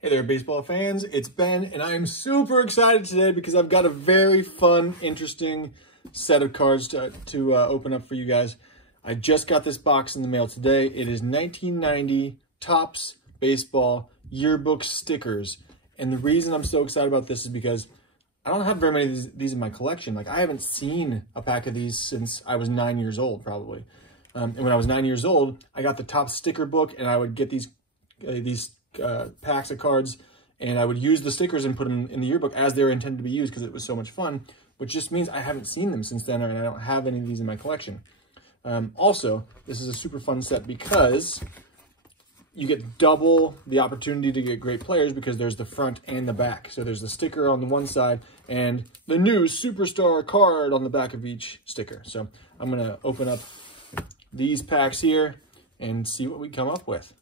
Hey there, baseball fans. It's Ben, and I'm super excited today because I've got a very fun, interesting set of cards to open up for you guys. I just got this box in the mail today. It is 1990 Topps Baseball Yearbook stickers. And the reason I'm so excited about this is because I don't have very many of these in my collection. Like, I haven't seen a pack of these since I was 9 years old, probably. And when I was 9 years old, I got the Topps sticker book, and I would get these packs of cards, and I would use the stickers and put them in the yearbook as they were intended to be used because it was so much fun, which just means I haven't seen them since then, and I don't have any of these in my collection. Also, this is a super fun set because you get double the opportunity to get great players because there's the front and the back. So there's the sticker on the one side and the new superstar card on the back of each sticker. So I'm going to open up these packs here and see what we come up with.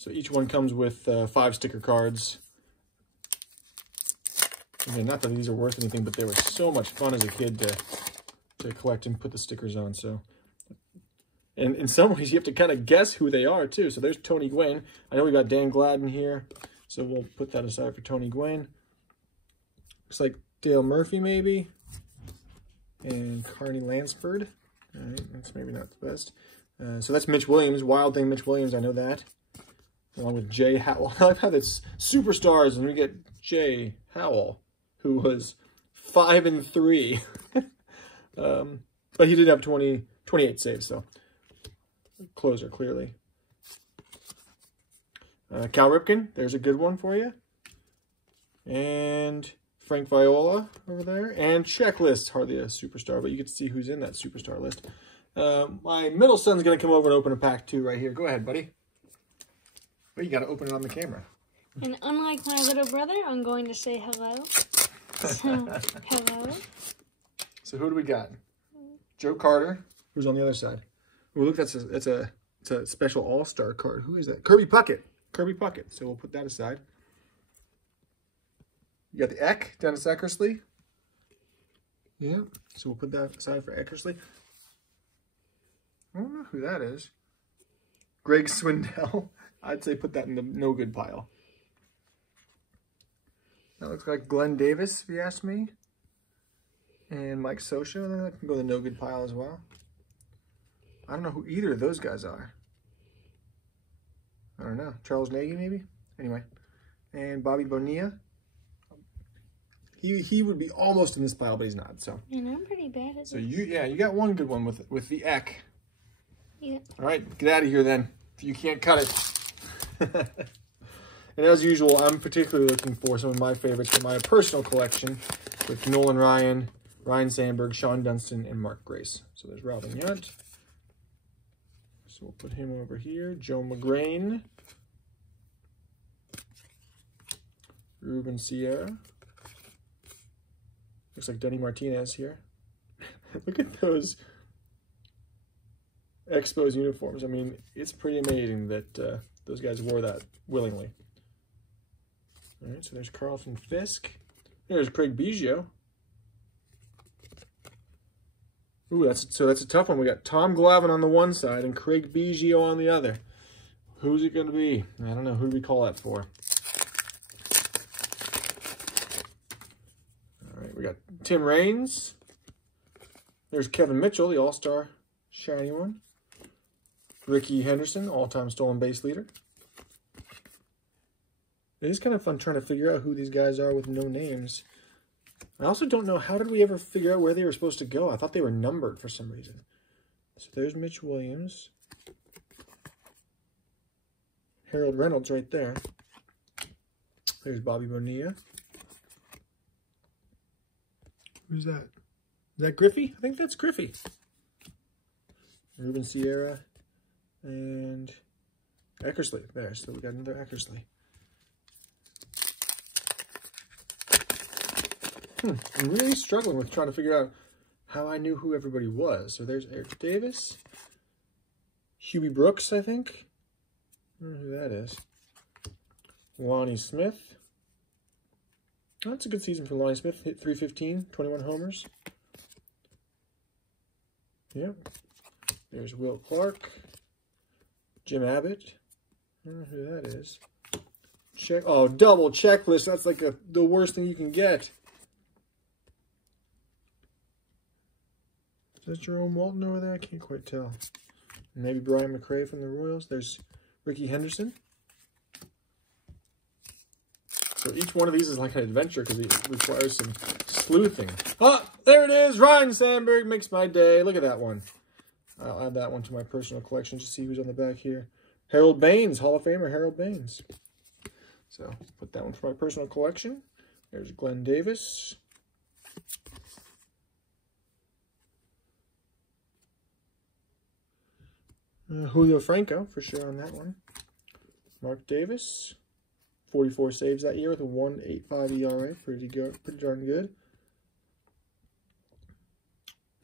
So each one comes with 5 sticker cards. Again, not that these are worth anything, but they were so much fun as a kid to collect and put the stickers on. So, and in some ways, you have to kind of guess who they are, too. So there's Tony Gwynn. I know we got Dan Gladden here, so we'll put that aside for Tony Gwynn. Looks like Dale Murphy, maybe, and Carney Lansford. All right, that's maybe not the best. So that's Mitch Williams, Wild Thing Mitch Williams, I know that. Along with Jay Howell. I like how that's superstars, and we get Jay Howell, who was 5-3. But he did have 28 saves, so closer, clearly. Cal Ripken, there's a good one for you. And Frank Viola over there. And Checklist, hardly a superstar, but you get to see who's in that superstar list. My middle son's going to come over and open a pack, too, right here. Go ahead, buddy. Well, you got to open it on the camera. And unlike my little brother, I'm going to say hello. So, hello. So who do we got? Joe Carter, who's on the other side. Oh, look, that's a special all-star card. Who is that? Kirby Puckett. Kirby Puckett. So we'll put that aside. You got the Eck, Dennis Eckersley. Yeah. So we'll put that aside for Eckersley. I don't know who that is. Greg Swindell. I'd say put that in the no-good pile. That looks like Glenn Davis, if you ask me. And Mike Scioscia, then that can go in the no-good pile as well. I don't know who either of those guys are. I don't know. Charles Nagy, maybe? Anyway. And Bobby Bonilla. He would be almost in this pile, but he's not. So. And I'm pretty bad at this. So you got one good one with the Eck. Yeah. All right, get out of here then. You can't cut it. And as usual, I'm particularly looking for some of my favorites from my personal collection with Nolan Ryan, Ryan Sandberg, Sean Dunston, and Mark Grace. So there's Robin Yount. So we'll put him over here. Joe McGrain. Ruben Sierra. Looks like Denny Martinez here. Look at those Expos uniforms. I mean, it's pretty amazing that those guys wore that willingly. All right, so there's Carlton Fisk. There's Craig Biggio. Ooh, that's a tough one. We got Tom Glavine on the one side and Craig Biggio on the other. Who's it going to be? I don't know. Who do we call that for? All right, we got Tim Raines. There's Kevin Mitchell, the all-star shiny one. Ricky Henderson, all-time stolen base leader. It is kind of fun trying to figure out who these guys are with no names. I also don't know, how did we ever figure out where they were supposed to go? I thought they were numbered for some reason. So there's Mitch Williams. Harold Reynolds right there. There's Bobby Bonilla. Who's that? Is that Griffey? I think that's Griffey. Ruben Sierra. And Eckersley there. So we got another Eckersley. I'm really struggling with trying to figure out how I knew who everybody was. So there's Eric Davis. Hubie Brooks, I think. I don't know who that is. Lonnie Smith. Oh, that's a good season for Lonnie Smith. Hit 315, 21 homers. Yep. There's Will Clark. Jim Abbott. I don't know who that is. Check. Oh, double checklist. That's like the worst thing you can get. Is that Jerome Walton over there? I can't quite tell. Maybe Brian McRae from the Royals. There's Ricky Henderson. So each one of these is like an adventure because it requires some sleuthing. Oh, there it is. Ryan Sandberg makes my day. Look at that one. I'll add that one to my personal collection. Just see who's on the back here. Harold Baines, Hall of Famer Harold Baines. So put that one for my personal collection. There's Glenn Davis. Julio Franco, for sure on that one. Mark Davis. 44 saves that year with a 1.85 ERA. Pretty good, pretty darn good.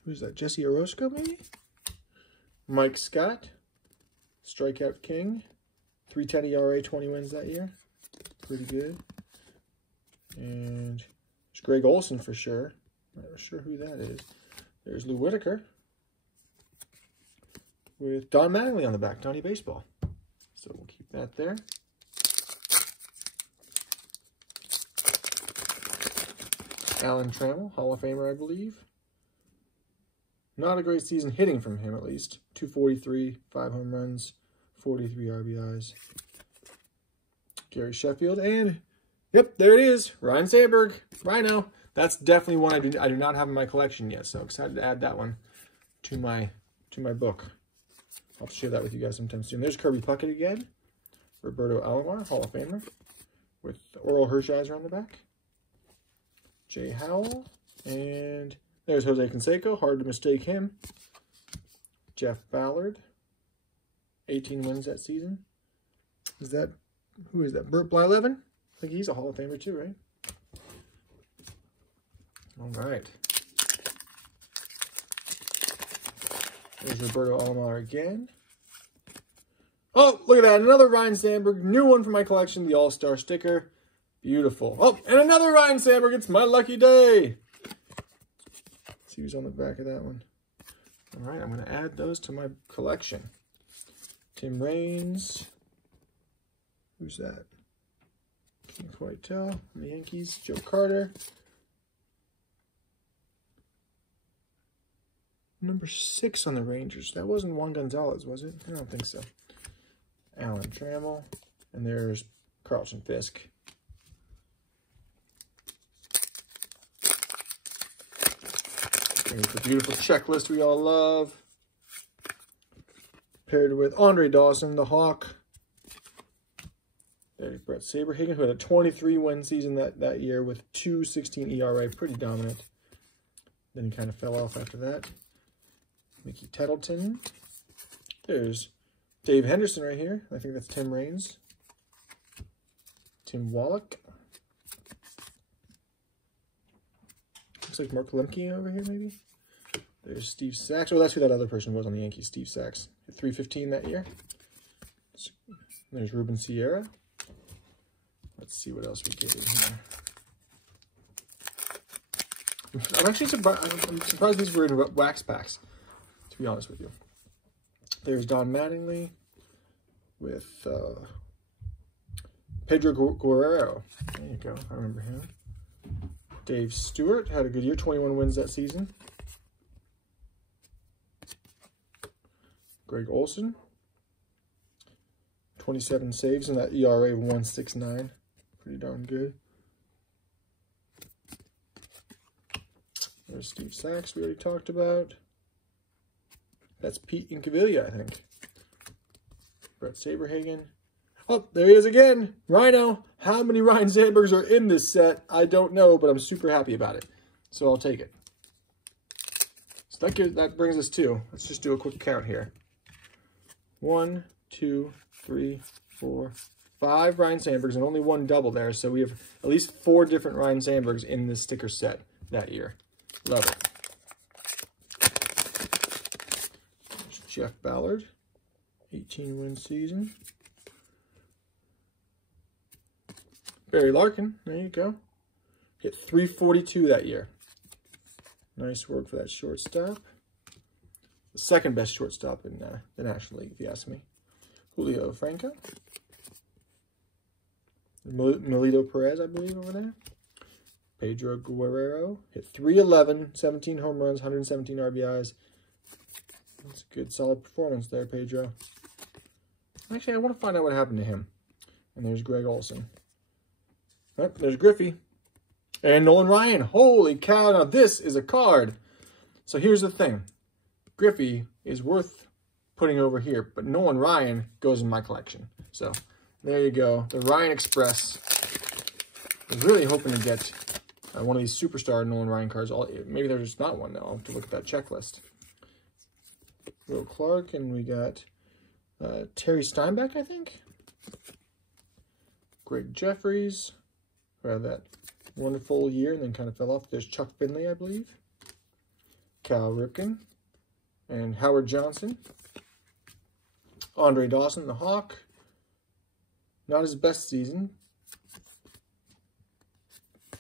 Who's that? Jesse Orozco, maybe? Mike Scott. Strikeout King. 3.10 ERA, 20 wins that year. Pretty good. And there's Greg Olson for sure. Not sure who that is. There's Lou Whitaker. With Don Mattingly on the back, Donnie Baseball. So we'll keep that there. Alan Trammell, Hall of Famer, I believe. Not a great season hitting from him, at least. 243, 5 home runs, 43 RBIs. Gary Sheffield, and yep, there it is. Ryan Sandberg, Rhino. That's definitely one I do not have in my collection yet, so excited to add that one to my book. I'll share that with you guys sometime soon. There's Kirby Puckett again. Roberto Alomar, Hall of Famer, with Oral Hershiser on the back. Jay Howell, and there's Jose Canseco. Hard to mistake him. Jeff Ballard, 18 wins that season. Who is that? Burt Blyleven? I think he's a Hall of Famer too, right? All right. There's Roberto Alomar again. Oh, look at that. Another Ryan Sandberg. New one for my collection, the All-Star sticker. Beautiful. Oh, and another Ryan Sandberg. It's my lucky day. Let's see who's on the back of that one. All right, I'm going to add those to my collection. Tim Raines. Who's that? Can't quite tell. The Yankees. Joe Carter. Number 6 on the Rangers. That wasn't Juan Gonzalez, was it? I don't think so. Alan Trammell. And there's Carlton Fisk. Here's the beautiful checklist we all love. Paired with Andre Dawson, the Hawk. There's Brett Saberhagen, who had a 23-win season that year with 2.16 ERA. Pretty dominant. Then he kind of fell off after that. Mickey Tettleton. There's Dave Henderson right here. I think that's Tim Raines. Tim Wallach. Looks like Mark Lemke over here, maybe. There's Steve Sachs. Oh, that's who that other person was on the Yankees, Steve Sachs. 315 that year. There's Ruben Sierra. Let's see what else we get in here. I'm actually surprised these were in wax packs, to be honest with you. There's Don Mattingly with Pedro Guerrero. There you go. I remember him. Dave Stewart had a good year, 21 wins that season. Greg Olson, 27 saves and that ERA of 1.69. Pretty darn good. There's Steve Sachs we already talked about. That's Pete Incaviglia, I think. Brett Saberhagen. Oh, there he is again. Rhino. How many Ryan Sandbergs are in this set? I don't know, but I'm super happy about it. So I'll take it. So that brings us to, let's just do a quick count here. 1, 2, 3, 4, 5 Ryan Sandbergs and only one double there. So we have at least 4 different Ryan Sandbergs in this sticker set that year. Love it. There's Jeff Ballard. 18-win season. Barry Larkin, there you go. Hit 342 that year. Nice work for that shortstop. The second best shortstop in the National League, if you ask me. Julio Franco. Melito Perez, I believe, over there. Pedro Guerrero hit 311, 17 home runs, 117 RBIs. That's a good, solid performance there, Pedro. Actually, I want to find out what happened to him. And there's Greg Olson. Oh, there's Griffey. And Nolan Ryan. Holy cow, now this is a card. So here's the thing. Griffey is worth putting over here, but Nolan Ryan goes in my collection. So there you go. The Ryan Express. I was really hoping to get one of these superstar Nolan Ryan cards. Maybe there's just not one, though. I'll have to look at that checklist. Will Clark, and we got Terry Steinbeck, I think. Greg Jeffries, who had that wonderful year and then kind of fell off. There's Chuck Finley, I believe. Cal Ripken. And Howard Johnson. Andre Dawson, the Hawk. Not his best season,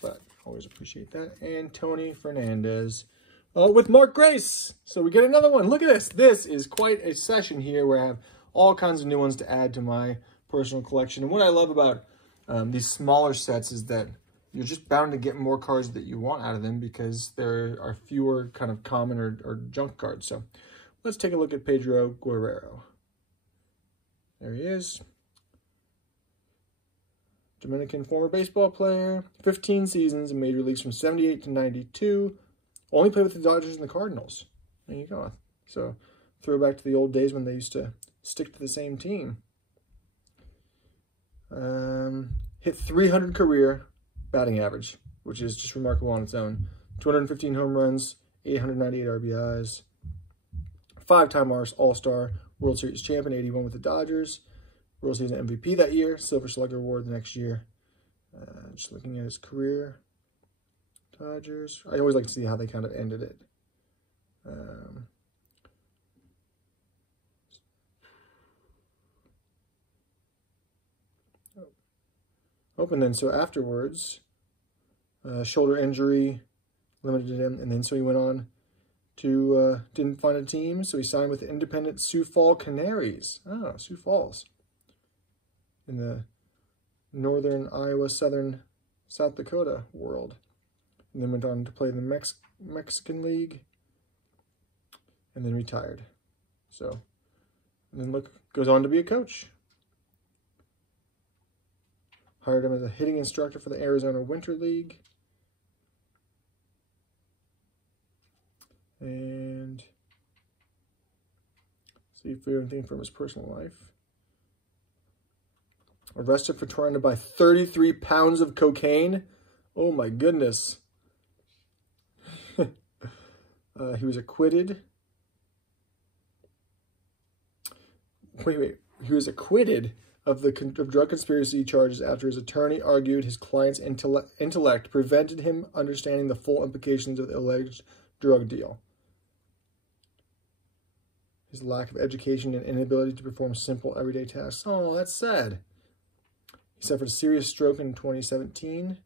but always appreciate that. And Tony Fernandez with Mark Grace. So we get another one. Look at this. This is quite a session here where I have all kinds of new ones to add to my personal collection. And what I love about these smaller sets is that you're just bound to get more cards that you want out of them because there are fewer kind of common or junk cards. So let's take a look at Pedro Guerrero. There he is. Dominican former baseball player, 15 seasons in major leagues from 78 to 92. Only played with the Dodgers and the Cardinals. There you go. So throwback to the old days when they used to stick to the same team. Hit 300 career batting average, which is just remarkable on its own. 215 home runs, 898 RBIs. 5-time All-Star, World Series champion, 81 with the Dodgers. World Series MVP that year, Silver Slugger Award the next year. Just looking at his career. Dodgers. I always like to see how they kind of ended it. And then so afterwards, shoulder injury limited him, and then so he went on to, didn't find a team, so he signed with the independent Sioux Falls Canaries. Oh, Sioux Falls. In the northern Iowa, southern South Dakota world. And then went on to play in the Mexican League. And then retired. So, and then goes on to be a coach. Hired him as a hitting instructor for the Arizona Winter League. And see if we have anything from his personal life. Arrested for trying to buy 33 pounds of cocaine. Oh my goodness. He was acquitted. Wait. He was acquitted of drug conspiracy charges after his attorney argued his client's intellect prevented him understanding the full implications of the alleged drug deal. His lack of education and inability to perform simple everyday tasks. Oh, that's sad. He suffered a serious stroke in 2017.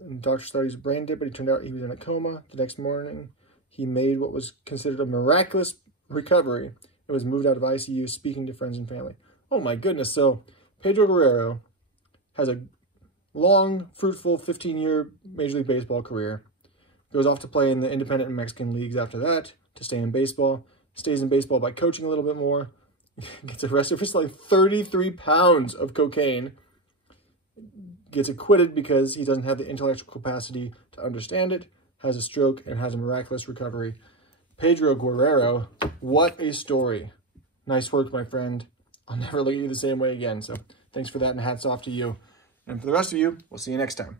And the doctors thought he was brain dead, but it turned out he was in a coma. The next morning, he made what was considered a miraculous recovery and was moved out of ICU, speaking to friends and family. Oh my goodness. So Pedro Guerrero has a long, fruitful 15-year Major League Baseball career. Goes off to play in the independent and Mexican leagues after that to stay in baseball. Stays in baseball by coaching a little bit more. Gets arrested for selling 33 pounds of cocaine. Gets acquitted because he doesn't have the intellectual capacity to understand it. Has a stroke and has a miraculous recovery. Pedro Guerrero, what a story. Nice work, my friend. I'll never look at you the same way again. So thanks for that, and hats off to you. And for the rest of you, we'll see you next time.